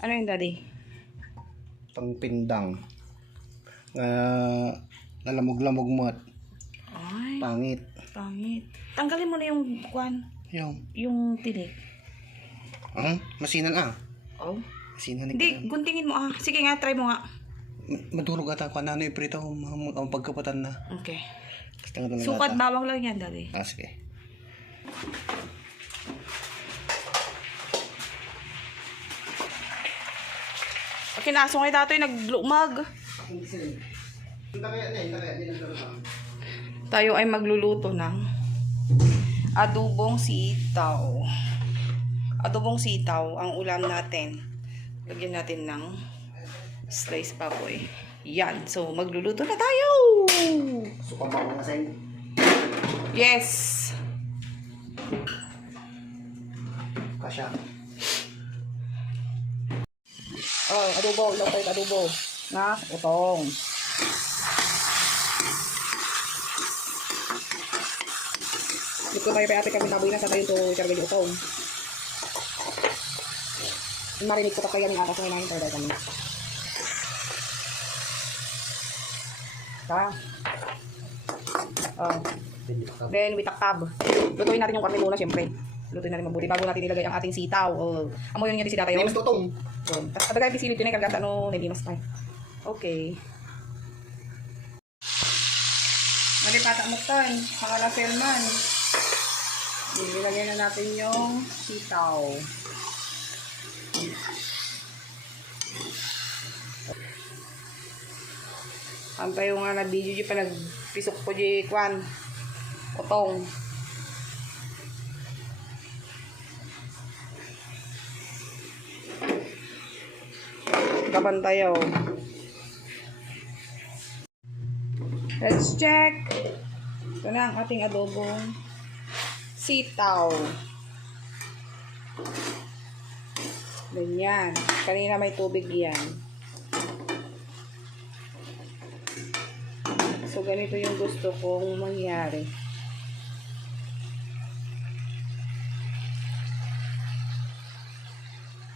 Ano yun, Daddy? Pangpindang. Nalamog-lamog mo at Ay, pangit. pangit. Tanggalin mo na yung kwan, yung tinik. Masinan Oh. Masinan Hindi, guntingin mo Sige nga, try mo nga. Madurog ata ko. Ano yung prito ang pagkapatan na. Okay. Basta nga Sukat bawang lang yan, Daddy. Sige. Kinaso nga dato'y naglumag. Tayo ay magluluto ng adobong sitaw. Adobong sitaw ang ulam natin. Lagyan natin ng slice baboy. Yan. So, magluluto na tayo! Suka ba ako nga Yes! Kasya. Adobo. Ilaw tayo adobo. Na utong. Dito tayo pa ate kami naboy na sa tayo to charge utong. Marinig ko pa kaya ng atas ng inahin tayo kami. Then witaktab. Lutuin natin yung karne muna syempre. Lutuin natin mabuti bago natin ilagay ang ating sitaw. Amoy yun yung si tatay. Hindi mas tutong. Tapos kadagay pisilip yun kagad hindi mas tayo. Okay. Malipata mo tayo. Pangala Selman. Ilagay na natin yung sitaw. Sampay yung na video di pa nagpisok ko di kwan. Utong. Kabantayaw. Let's check. Ito na ang ating adobong sitaw. Ganyan. Kanina may tubig yan. So, ganito yung gusto kong mangyari.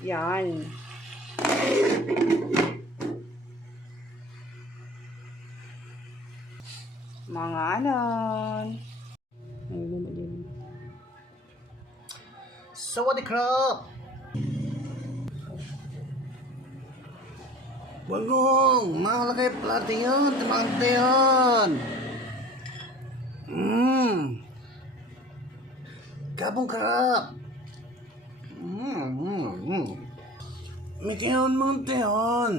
Yan. Mga anon. Sawadee krap! Walong! Makalagay plato yun! Timante yun! Kabong krap! May tiyon mga tiyon!